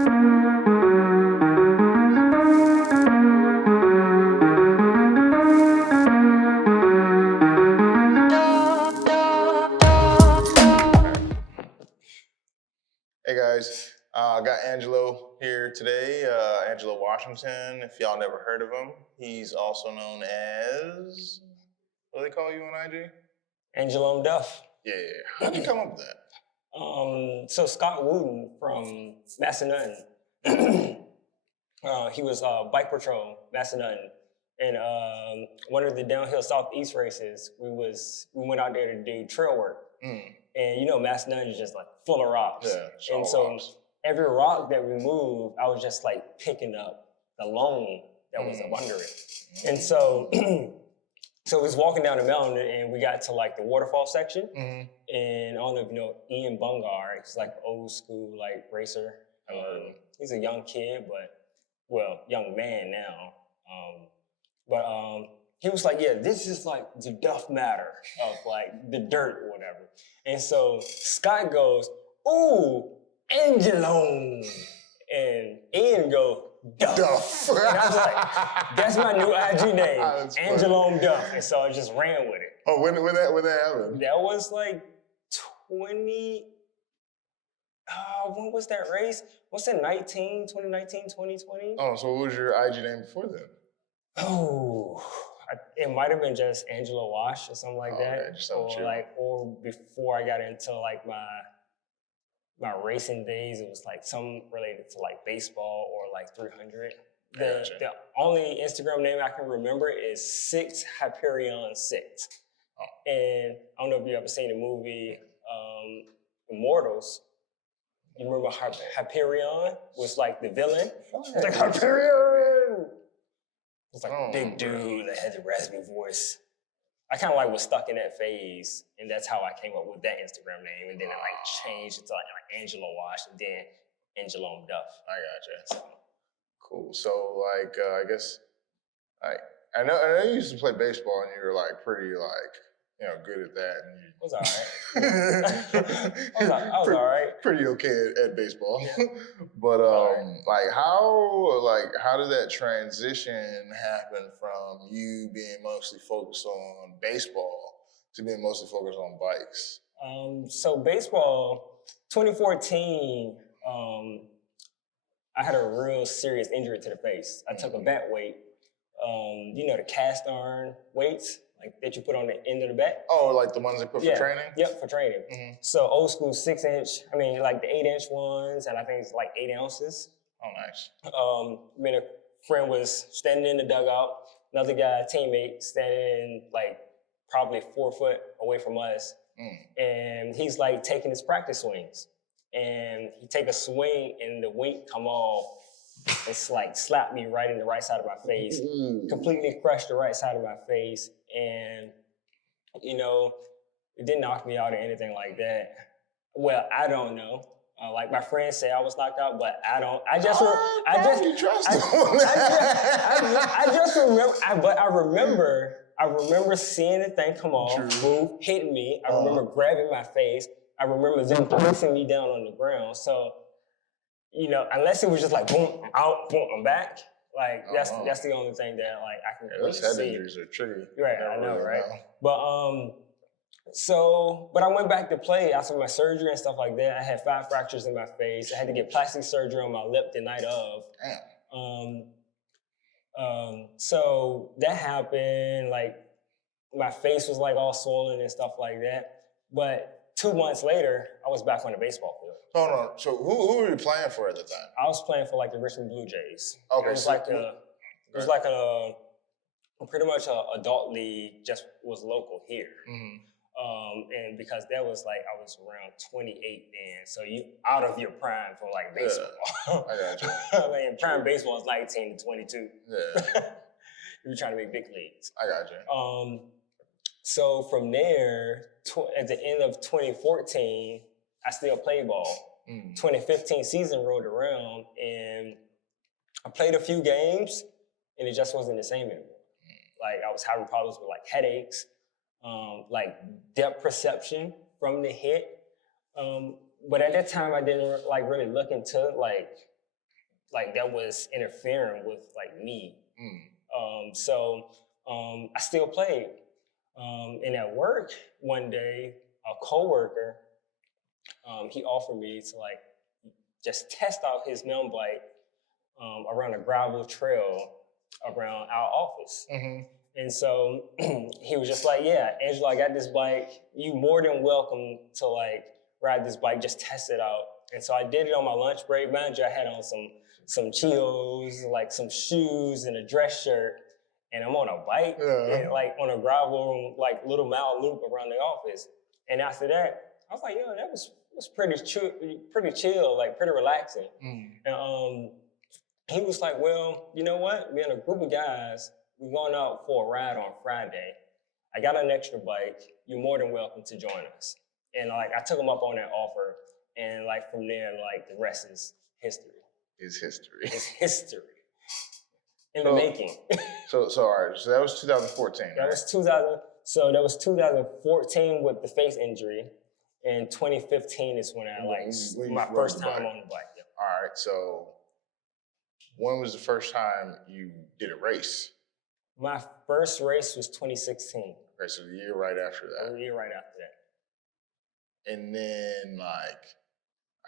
Hey guys, I got Angelo here today. Angelo Washington, if y'all never heard of him, he's also known as, what do they call you on IG? Angelo Duff. Yeah, how'd you come up with that? So Scott Wooten from Massanutten, he was Bike Patrol, Massanutten. And one of the downhill southeast races, we went out there to do trail work. And you know, Massanutten is just like full of rocks. Yeah, and so every rock that we moved, I was just like picking up the loam that was up under it. And so, so we was walking down the mountain and we got to like the waterfall section. And I don't know if you know Ian Bungar, he's like old school like racer. He's a young kid, well, young man now. He was like, yeah, this is like the Duff matter of like the dirt or whatever. And so Scott goes, ooh, Angelo. And Ian goes, Duff. And I was like, that's my new IG name, Angelo Duff. And so I just ran with it. Oh, when that happened? That was like 20, when was that race? What's that, 2019, 2020? Oh, so what was your IG name before then? Oh, it might have been just Angelo Wash or something like that. Okay, or before I got into like my racing days, it was like some related to like baseball or like 300. The only Instagram name I can remember is 6 Hyperion 6. And I don't know if you ever seen the movie Immortals. You remember Hyperion was like the villain? It's like Hyperion! It's like a big dude that had the raspy voice. I kind of like was stuck in that phase, and that's how I came up with that Instagram name. And then I like changed it to like Angelo Wash, and then Angelo Duff. I gotcha. Cool. So like, I guess, I know you used to play baseball, and you were like pretty like, you know, good at that. And I was all right. I was all right. Pretty okay at baseball. Yeah. But like how did that transition happen from you being mostly focused on baseball to being mostly focused on bikes? So baseball, 2014, I had a real serious injury to the face. I took a bat weight. You know the cast iron weights? Like that you put on the end of the bat? Oh, like the ones they put for training? Yep, for training. So old school 6-inch, like the 8-inch ones, and I think it's like 8 ounces. Oh, nice. A friend was standing in the dugout, another guy, teammate, standing like probably 4 foot away from us. And he's like taking his practice swings. And he take a swing and the wing come off. It's like slapped me right in the right side of my face, completely crushed the right side of my face. And, you know, it didn't knock me out or anything like that. Well, I don't know. Like my friends say I was knocked out, but I don't. I just remember. I remember seeing the thing come off, move, hitting me. I remember grabbing my face. I remember them placing me down on the ground. So, you know, unless it was just like boom, out, boom, I'm back. Like that's the only thing that like I can really see. Those head injuries are tricky. Right, I know, right? But I went back to play after my surgery and stuff like that. I had 5 fractures in my face. I had to get plastic surgery on my lip the night of. So that happened. Like my face was like all swollen and stuff like that. But 2 months later, I was back on the baseball field. Hold on. So who were you playing for at the time? I was playing for like the Richmond Blue Jays. Okay. It was like a pretty much an adult league, just was local here. And because that was like, I was around 28 then, so you out of your prime for like baseball. I got you. I mean, prime baseball is 19 to 22. Yeah. You're trying to make big leagues. I got you. So from there, at the end of 2014, I still played ball. 2015 season rolled around and I played a few games and it just wasn't the same anymore. Like I was having problems with like headaches, like depth perception from the hit. But at that time I didn't like really look into like like that was interfering with like me. I still played. And at work one day, a coworker, he offered me to like just test out his mountain bike around a gravel trail around our office. And so he was just like, yeah, Angelo, I got this bike. You more than welcome to like ride this bike, just test it out. And so I did it on my lunch break. Mind you, I had on some Chios, like some shoes and a dress shirt. And I'm on a bike, and, like on a gravel, like little mile loop around the office. And after that, I was like, yo, that was pretty chill, like pretty relaxing. And he was like, well, you know what? We're in a group of guys. We're going out for a ride on Friday. I got an extra bike. You're more than welcome to join us. And like I took him up on that offer, and like from there, like the rest is history. It's history. It's history. In the making. So all right. So that was 2014. That was 2014 with the face injury, and 2015 is when I my first time on the bike. Yeah. All right. So when was the first time you did a race? My first race was 2016. Okay, so the year right after that. A year right after that. And then like,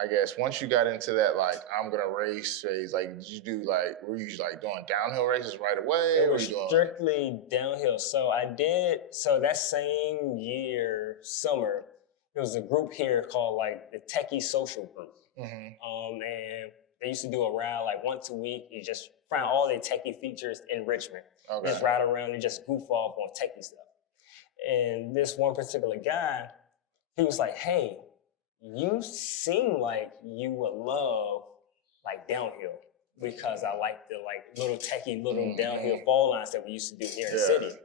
I guess once you got into that, like, I'm gonna race phase, like, did you do like, were you like doing downhill races right away? It was strictly downhill. So that same year, summer, there was a group here called like the Techie Social Group. And they used to do a ride like once a week. You just find all the techie features in Richmond. Just ride around and just goof off on techie stuff. And this one particular guy, he was like, hey, you seem like you would love like downhill, because I like the like little techie downhill fall lines that we used to do here in the city.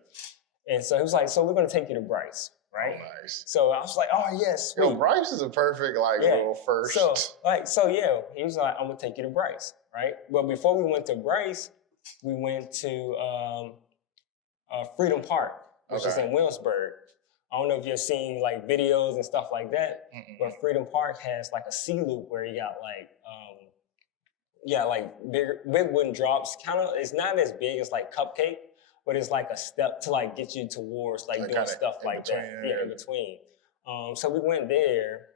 And so he was like, so we're gonna take you to Bryce, right? Oh, nice. So I was like, oh yes, sweet. Yo, Bryce is a perfect like little first. So he was like, I'm gonna take you to Bryce, right? But before we went to Bryce, we went to Freedom Park, which is in Williamsburg. I don't know if you've seen like videos and stuff like that, but Freedom Park has like a C loop where you got like, big wooden drops. It's not as big as like Cupcake, but it's like a step to like get you towards like doing stuff like that. Yeah, in between. So we went there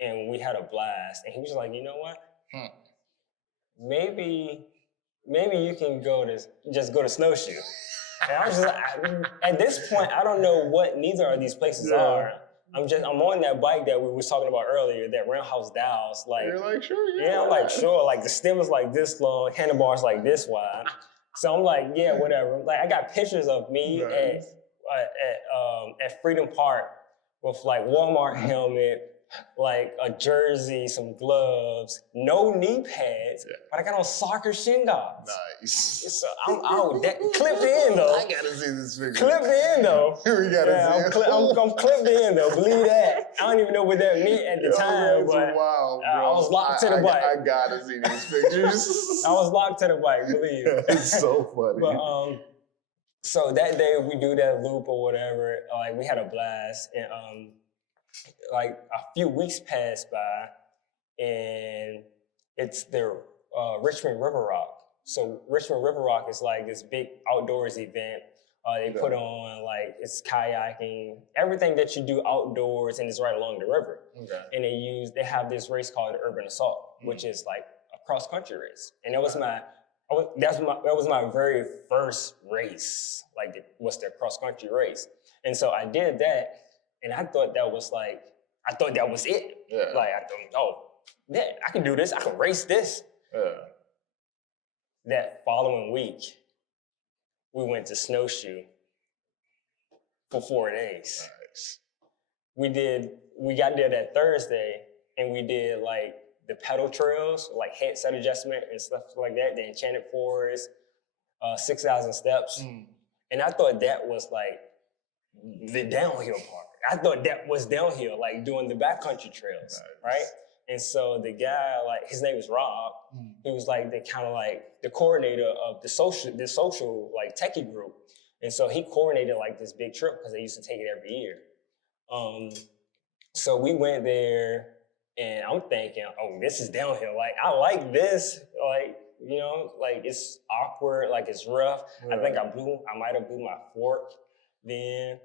and we had a blast. And he was like, you know what? Maybe you can go to Snowshoe. And I was just like, at this point, I don't know what neither of these places are. I'm on that bike that we were talking about earlier, that Roundhouse Dowels. Like, you're like, sure, yeah. I'm like, sure. Like the stem is like this long, handlebars like this wide. So I'm like, yeah, whatever. Like I got pictures of me at Freedom Park with like Walmart helmet, like a jersey, some gloves, no knee pads, but I got on soccer shin guards. Nice. So I'm clipped in though. I gotta see this picture. Clipped in though. We gotta see it. I'm clipped in though. Believe that. I don't even know what that meant at the time, but wild, bro. I was locked to the bike. I gotta see these pictures. I was locked to the bike. Believe. It's so funny. But so that day we do that loop or whatever. Like we had a blast, and like a few weeks passed by, and it's the Richmond River Rock. So Richmond River Rock is like this big outdoors event. They put on like, it's kayaking, everything that you do outdoors, and it's right along the river. And they have this race called the Urban Assault, which is like a cross country race. And that was my very first race. Like it was their cross country race. And so I did that, and I thought that was it. Like I thought, oh, yeah, I can do this. I can race this. That following week, we went to Snowshoe for 4 days. Nice. We got there that Thursday, and we did like the pedal trails, like headset adjustment and stuff like that, the Enchanted Forest, 6,000 steps. And I thought that was like the downhill part. I thought that was downhill, like doing the backcountry trails, right? And so the guy, like his name is Rob, he was like the coordinator of the social like techie group. And so he coordinated like this big trip because they used to take it every year. So we went there, and I'm thinking, oh, this is downhill. Like I like this. Like you know, like it's awkward, like it's rough. Right. I think I might have blew my fork then,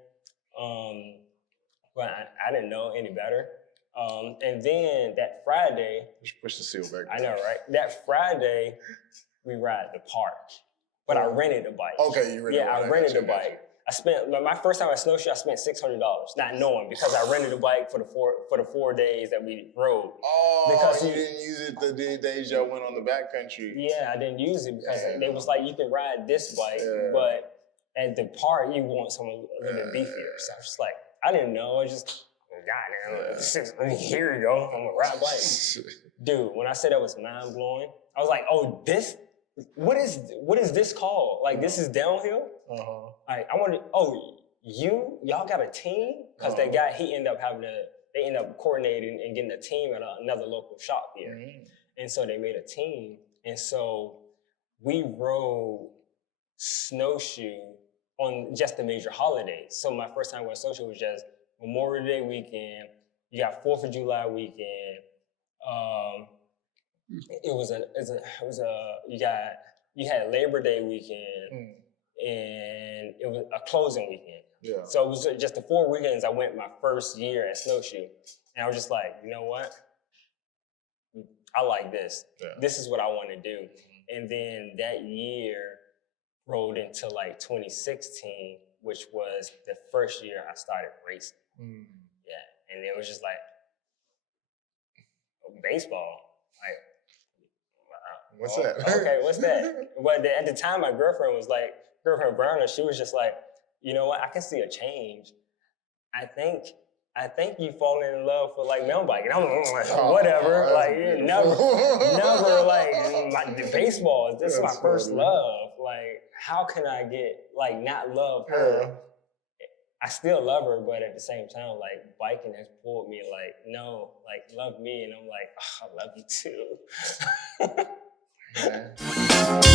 but I didn't know any better. And then that Friday, Just push the seal back. I know, right? That Friday, we ride the park, but I rented a bike. Okay, you rented. Yeah, I rented a bike. I spent my first time at Snowshoe. I spent $600, not knowing, because I rented a bike for the 4 days that we rode. Oh, because you didn't use it the days y'all went on the backcountry. Yeah, I didn't use it because they was like, you can ride this bike, but at the park you want someone a little bit beefier. So I was just like, I didn't know. I just goddamn, here you go. I'm gonna ride bike. Dude, when I said that was mind blowing, I was like, oh, what is this called? Like, this is downhill? Like, I wanted, y'all got a team? Because that guy, they end up coordinating and getting a team at another local shop here. And so they made a team. And so we rode Snowshoe on just the major holidays. So my first time going Snowshoe was just Memorial Day weekend. You got 4th of July weekend. You had Labor Day weekend, and it was a closing weekend. Yeah. So it was just the 4 weekends I went my first year at Snowshoe, and I was just like, you know what? I like this. Yeah. This is what I want to do. And then that year rolled into like 2016, which was the first year I started racing. Yeah, and it was just like baseball. Like, what's that? Okay, what's that? But at the time, my girlfriend Browner, she was just like, you know what? I can see a change. I think you falling in love with like mountain biking. I'm like, whatever. Like never like the baseball. This is my first love. Like, how can I not love her? I still love her, but at the same time, like biking has pulled me like, no, like love me. And I'm like, oh, I love you too.